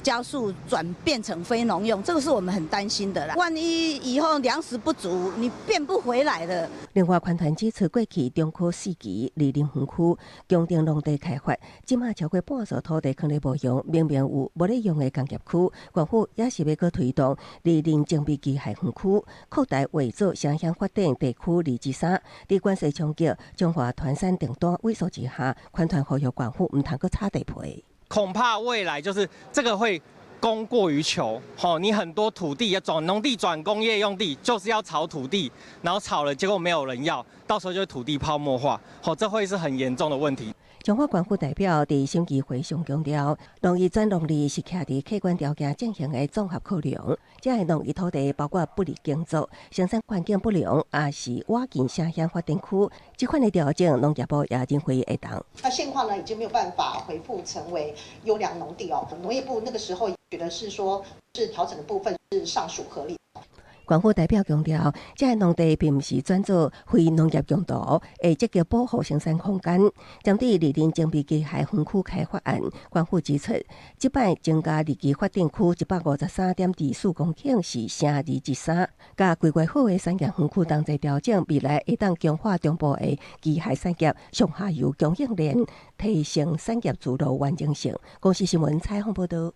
加速转变成非农用，这个是我们很担心的啦。万一以后粮食不足，你变不回来的。另外，环团指出，过去中科4期林园区强调农地开发，即马超过半数土地放咧无用，明明有无咧用的工业区，政府也是要搁推动林整备机械园区，扩大为做城乡发展地区2之3。伫关系冲击中华团山订单萎缩之下，环团呼吁政府唔通搁插地皮。恐怕未来就是这个会供过于求，你很多土地要转农地转工业用地，就是要炒土地，然后炒了结果没有人要，到时候就土地泡沫化，这会是很严重的问题。中华关府代表伫审议会上强调，农业转农利是徛伫客观条件进行的综合考量。这个农业土地包括不利耕作、生产环境不良，也是瓦近城乡发展区。这款的调整，农业部也认为会当。那现况呢，已经没有办法恢复成为优良农地哦。农业部那个时候觉得是说，是调整的部分是尚属合理。关府代表强调，这个农地并不是转做非农业用途，会积极保护生产空间。针对二林精密机械分区开发案，关府指出，即摆增加二期发展区153.24公顷是城而之三，甲规划好的产业分区同齐调整，未来会当强化中部的机械产业上下游供应链，提升产业自路完整性。公司新闻采访报道。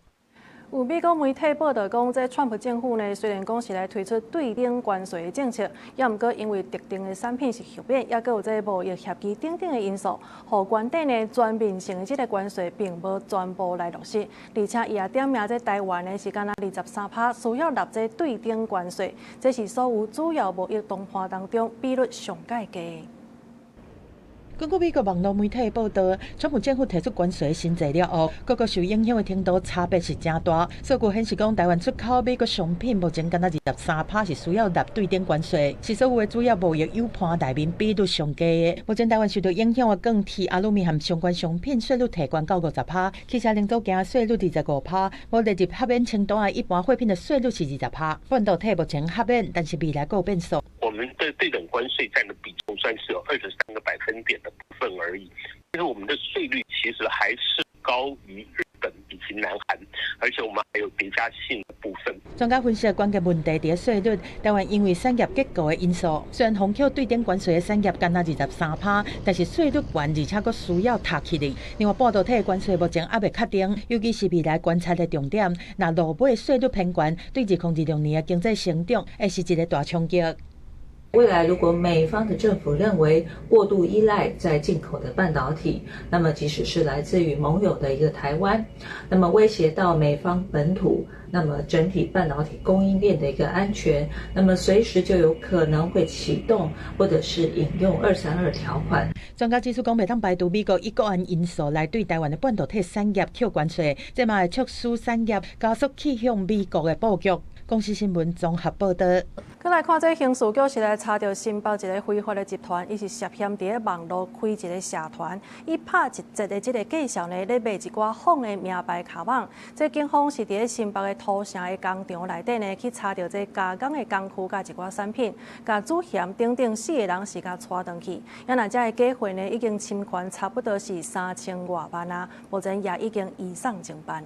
有美国媒体报道讲，这川普政府呢，虽然讲是来推出对等关税的政策，也毋过因为特定的产品是休免，也有这贸易协议等等的因素，互原底呢全面性的这个关税并无全部来落实，而且伊也点名这台湾呢是敢若23%需要纳这对等关税，这是所有主要贸易谈判当中比率上介低的。根据美国网络媒体报道，川普政府提出关税新制了后，各个受影响的程度差别是真大。数据显示讲，台湾出口美国商品目前敢若23%是需要纳对等关税，是所有的主要贸易友盘内面比率上低的。目前台湾受到影响的钢铁、阿鲁米和相关商品税率提高到50%，汽车零组件税率25%，无列入合免清单的一般货品的税率是20%。半导体目前合免，但是未来还有变数。我们的对等关税占的比重算是有23个百分点的部分而已，但是我们的税率其实还是高于日本以及南韩，而且我们还有叠加性的部分。专家分析关键问题在税率，台湾因为产业结构的因素，虽然红扣对等关税的产业干那23%，但是税率高，而且佫需要塔起来。另外，半导体的关税目前还未确定，尤其是未来观察的重点。那落尾税率偏高，对2026年的经济成长会是一个大冲击。未来如果美方的政府认为过度依赖在进口的半导体，那么即使是来自于盟友的一个台湾，那么威胁到美方本土，那么整体半导体供应链的一个安全，那么随时就有可能会启动或者是引用232条款。专家指出讲，袂当排除美国以个案因素来对台湾的半导体产业扣关税，这嘛会促使产业加速去向美国的布局。公司新闻综合报道。再来看这刑事局是来查到新北一个非法的集团，伊是涉嫌伫网络开一个社团，伊拍一节的这个介绍呢，咧卖一寡仿的名牌卡网。这警方是伫新北的土城的工厂内底呢，去查到这加工的工具甲一寡产品，甲主嫌等等4个人是甲带回去。也那这个假货呢，已经侵权差不多是3000多万啊，目前也已经移送侦办。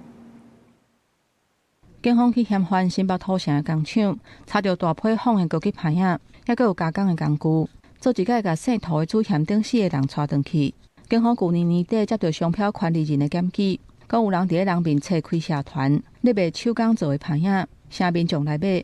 警方去嫌犯新北土城的工厂，查到大批仿的高级牌仔，还佫有加工的工具。做一届甲姓涂的主嫌等4个人带回去。警方去年年底接到商标权利人的检举，讲有人伫人面册开社团，咧卖手工做的牌仔，啥民众来买。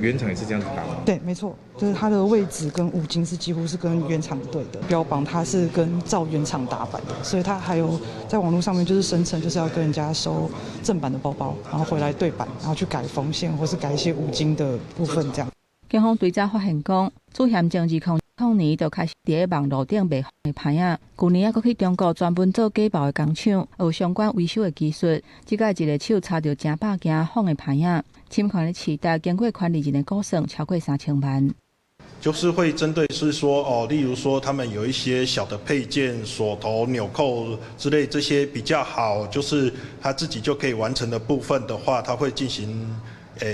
原厂也是这样子打吗？对，没错，就是它的位置跟五金是几乎是跟原厂对的，标榜它是跟照原厂打版的，所以它还有在网络上面就是声称就是要跟人家收正版的包包，然后回来对版，然后去改缝线或是改一些五金的部分这样。警方追查发现讲，主嫌从2000年就开始伫网络顶卖仿的牌仔，去年还去中国专门做假包的工厂，有相关维修的技术。即个一个手查到成百件仿的牌仔，侵权的期待经过权利人的估算超过3000万。就是会针对是说例如说他们有一些小的配件、锁头、纽扣之类这些比较好，就是他自己就可以完成的部分的话，他会进行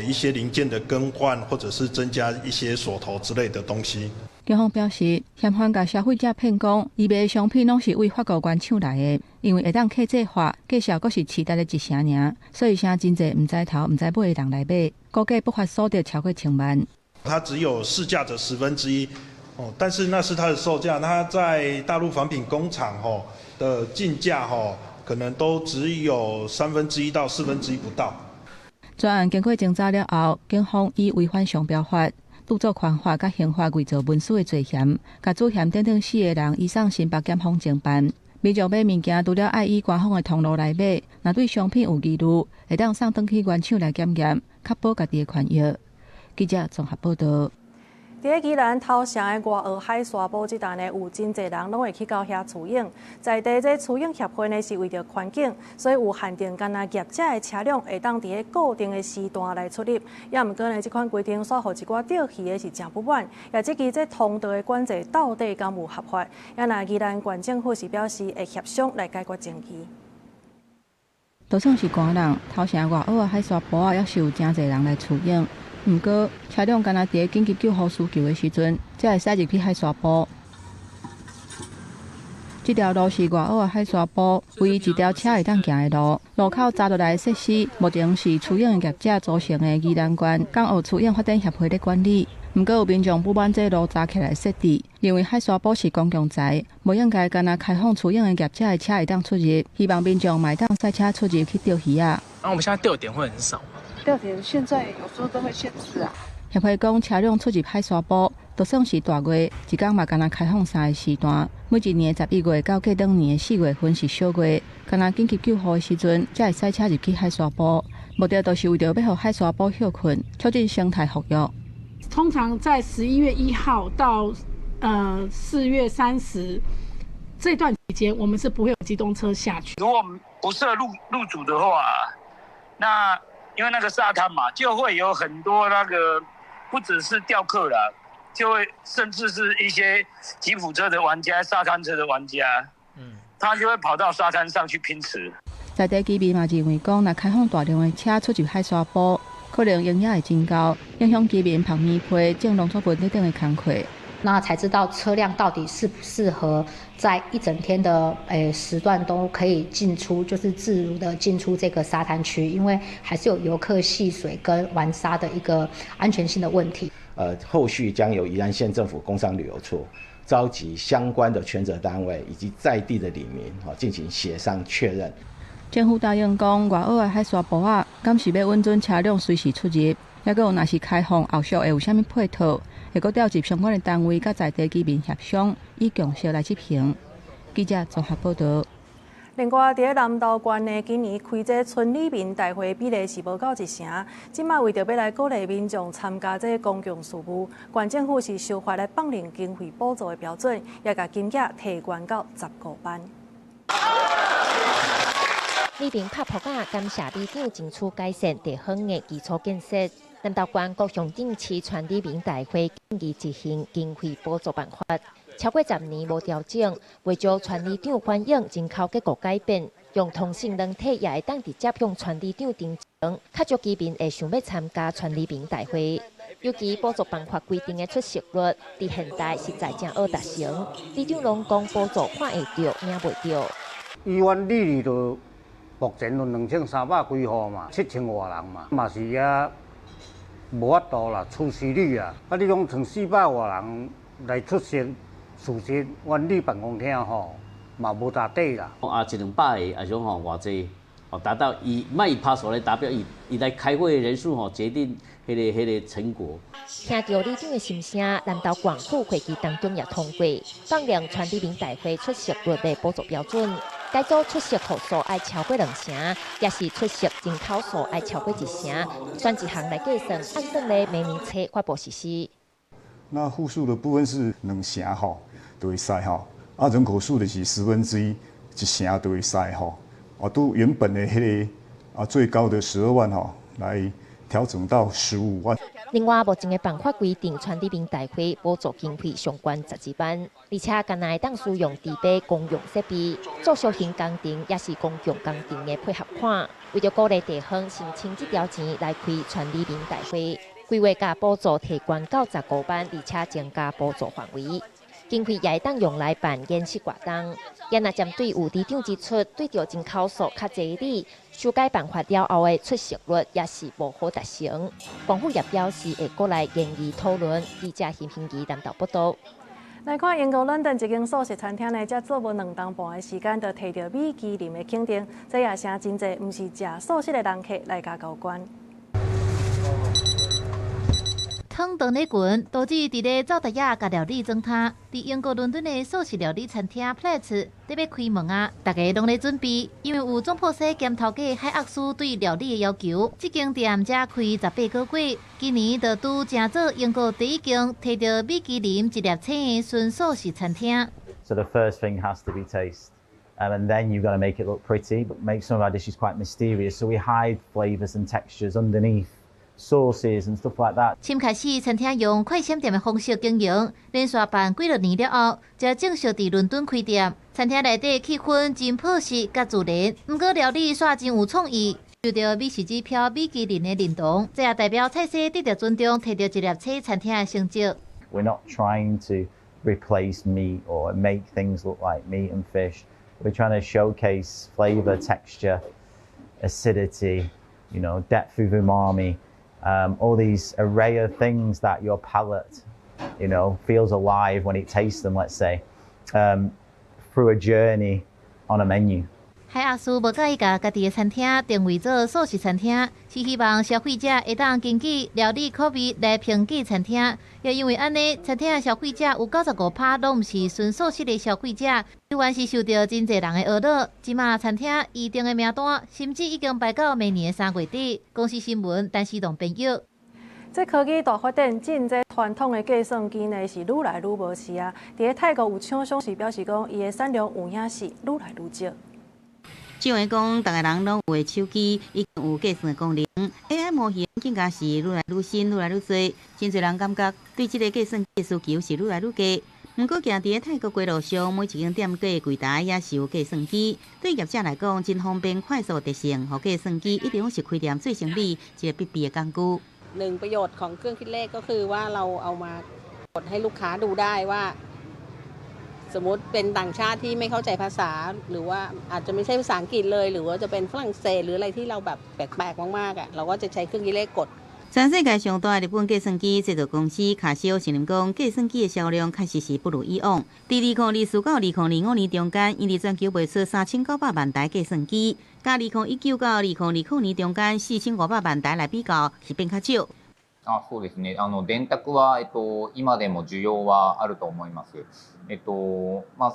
一些零件的更换，或者是增加一些锁头之类的东西。警方表示，嫌犯甲消费者骗讲，伊卖的商品拢是为法国原厂来的，因为会当客制化，介绍阁是期待的一成尔，所以啥真侪唔知头、唔知买的人来买，估计不法所得超过1000万。它只有市价的1/10，但是那是它的售价，它在大陆仿品工厂的进价可能都只有1/3到1/4不到。专案经过侦查了后，警方以违反商标法、著作权法甲刑法伪造文书的罪嫌，甲主嫌等等4个人移送新北检方侦办。民众买物件除了爱以官方的通路来买，若对商品有疑虑，会当送转去原厂来检验，确保家己的权益。记者综合报道。伫伫宜兰头城的外澳海沙堡这站呢，有真侪人拢会去到遐出影。在地这出影协会呢，是为着环境，所以有限定，干那业者的车辆会当伫个固定的时段来出入。也毋过呢，这款规定煞互一寡钓鱼的是真不满。也即期这通道的管制到底敢有合法？也那宜兰县政府是表示会协商来解决争议。就算是寒人，头城外澳的海沙堡也是有真侪人来出影。毋过，车辆干那伫紧急救护需求的时阵，才会驶入去海沙堡。这条路是外澳的海沙堡唯一一条车会当行的路，路口扎落来的设施，目前是出影的业者组成的宜兰县港澳出影发展协会咧管理。毋过有民众不满这路扎起来设置，认为海沙堡是公共财，无应该干那开放出影的业者的车会当出入，希望民众买当赛车出入去钓鱼啊。我们现在钓点会很少。钓点现在有时候都会限制啊。协会讲，车辆出入海沙堡，就算是大月，一天嘛，敢若开放3个时段。每一年11月到过当年的4月份是小月，敢若紧急救护的时阵，才会驶车入去海沙堡。目的就是为着要让海沙堡休困，促进生态复育。通常在11月1号到4月30这段期间，我们是不会有机动车下去。如果不设入主的话，那因为那个沙滩嘛，就会有很多那个不只是钓客啦，就会甚至是一些吉普车的玩家、沙滩车的玩家，他就会跑到沙滩上去拼池。在地居民嘛认为讲，若开放大量的车出入海沙堡，可能营业会增高，影响居民旁边批种农作物等等的工课。那才知道车辆到底适不适合在一整天的时段都可以进出，就是自如的进出这个沙滩区，因为还是有游客戏水跟玩沙的一个安全性的问题。后续将由宜兰县政府工商旅游处召集相关的权责单位以及在地的里民进行协商确认。政府答应讲，外澳的海沙堡啊，敢是要允准车辆随时出入，也有若是开放后续会有啥物配套，会阁调集相关的单位甲在地居民协商，以共识来执行。记者综合报道。另外，伫南投县呢，今年开这村里民大会比例是无到1成。即卖为着要来鼓励民众参加这公共事务，县政府是修法来放领经费补助的标准，也甲金额提悬到15万。里民拍扑啊，感谢里长争取改善地方的基础建设。南投县各乡镇市全里民大会建议执行经费补助办法，超过10年无调整，为咗全里长反映人口结构改变，用同性软体也会当直接向全里长申请，较少居民会想要参加全里民大会。尤其补助办法规定的出席率，伫现在实在真好达成。里长拢讲补助看会到，领袂到。医院里就目前有2300几户嘛，7000外人嘛是也无法度啦，出席率啊，你讲1400外人来出席，事实阮里办公厅吼嘛无达底啦。100-200个，也想吼偌济，达到卖拍手来达标，伊来开会的人数吼决定迄个成果。听到里长的心声，南投县府会期当中也通过放量全里民大会出席率的补助标准。改组出席户数要超过2成，也是出席人口数要超过1成，选一项来计算，按算咧明年初发布实施。那户数的部分是2成吼，就会使吼，人口数的是1/10，1成就会使吼，都原本的迄个最高的12万吼，来调整到15万。另外，目前的办法规定，全里民大会补助经费上悬12万，而且干那当使用自备公用设备，做小型工程也是公共工程的配合款。为了鼓励地方申请这条钱来开全里民大会，规划甲补助提悬到15万，而且增加补助范围。经费也会当用来办演习活动。也若针对有里长指出，对着人口数较侪里，修改办法了后的出席率也是无好达成。县府也表示会过来建议讨论。记者邢平仪南投报道。来看英国伦敦一间素食餐厅呢，才做无2顿半的时间，就摕到米其林的肯定，这也成真侪毋是食素食的人客来加高关。汤长咧滚，导致伫咧灶台仔甲料理装摊。伫英国伦敦的素食料理餐厅 Plates 得要开门啊！大家拢咧准备，因为有总铺师兼头家海厄斯对料理的要求。这间店才开18个月，今年就拄正做英国第一间摕到米其林1粒星的纯素食餐厅。So the first thing has to be taste. And then you've got to make it look pretty, but make some of our dishes quite mysterious. So we hide flavours and textures underneath sauces and stuff like that. 新开始餐厅用快闪店的方式经营，连续办几落年了后，才正式伫伦敦开店。餐厅内底气氛真朴实甲自然，不过料理煞真有创意。受到美食指标米其林的认同，这也代表菜色得到尊重，摕到1粒星餐厅的成绩。We're not trying to replace meat or make things look like meat and fish. We're trying to showcase flavour, texture, acidity, depth of umami, all these array of things that your palate, feels alive when it tastes them, let's say, through a journey on a menu. 海阿叔无介意甲家己的餐厅定位做素食餐厅，是希望消费者会当根据料理口味来评价餐厅。也因为安尼，餐厅的消费者有95%拢毋是纯素食的消费者，依然是受到真侪人的懊恼。即马餐厅预定的名单，甚至已经排到明年的3月底。公司新闻陈思栋编译。这科技大发展，真侪传统的计算机呢是愈来愈无市啊。伫泰国有厂商是表示讲，伊的产量有影是愈来愈少。就为讲，大家人拢有的手机已经有计算的功能 ，AI 模型更加是愈来愈新、愈来愈多。真侪人感觉对这个计算机的需求是愈来愈低。不过，行伫泰国街路上，每一间店家的柜台也是有计算机，对业者来讲真方便、快速、特性，和计算机一定是开店最省力、一个必备的工具。1ประโยชน์ของเครื่องคิดเลขก็คือว่าเราเอามากดให้ลูกค้าดูได้ว่าสมมติเป็นต่างชาติที่ไม่เข้าใจภาษาหรือว่าอาจจะไม่ใช่ภาษาอังกฤษเลยหรือว่าจะเป็นฝรั่งเศสหรืออะไรที่เราแบบแปลกๆมากๆเราก็จะใช้เครื่องคิดเลขกด全世界上大的日本计算机制造公司卡西欧承认讲，计算机的销量确实是不如以往。在2024到2025年中间，因为全球卖出3900万台计算機，甲2019到2029年中間4500万台来比較，是變較少。そうですね。電卓は今でも需要はあると思います。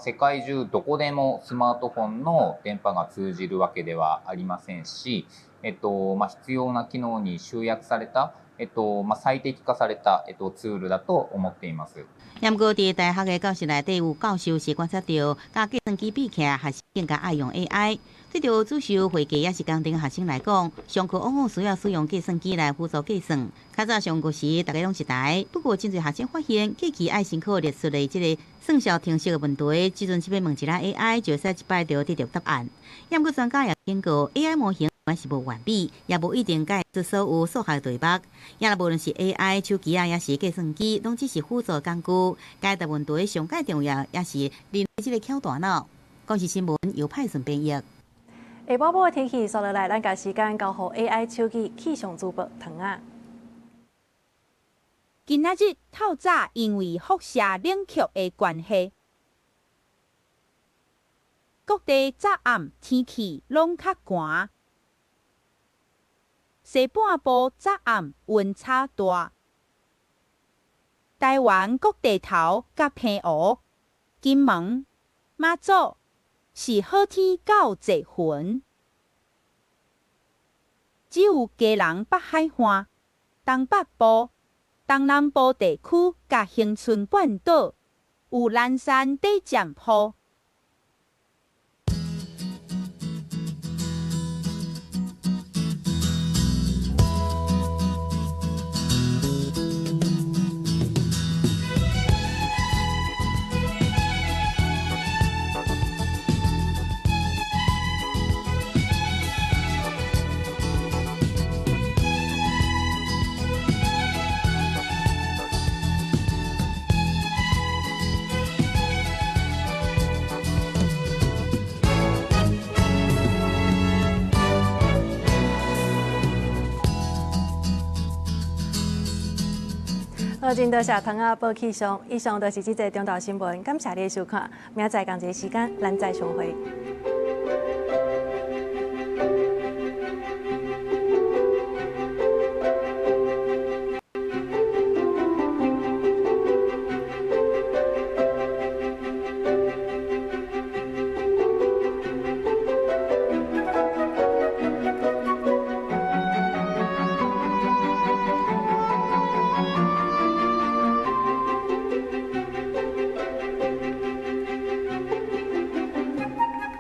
世界中どこでもスマートフォンの電波が通じるわけではありませんし、必要な機能に集約された最適化されたツールだと思っています。不過，在大學的教室內底有教授是觀察到，甲計算機比起來，學生更加愛用 AI。對着主修會計也是工程學生來講，上課往往需要使用計算機來輔助計算。較早上課時，大家用一台，不過真侪學生發現，機器愛先考列出的這個算術程式的問題，只陣只要問一下 AI，就會使一擺就得到答案。也不過專家也警告 ，AI 模型還是無完美，也無一定解出所有數學題目。也無論是 AI、手機啊，也是計算機，攏只是輔助工具。解答問題上界重要，也是人類這個巧大腦。公視新聞由派順編譯。下晡晡的天氣，接落來咱甲時間交予 AI 手機氣象主播唐啊。今仔日透早因為輻射冷卻的關係，各地早暗天氣攏較寒，西半部早暗溫差大，台灣各地頭甲平湖、金門、馬祖是好天到濟雲，只有基隆北海岸、東北部、東南部地區甲恆春半島有南山地漸坡。真多谢唐啊报气象，以上就是这则中岛新闻，感谢你的收看，明仔同一时间咱再相会。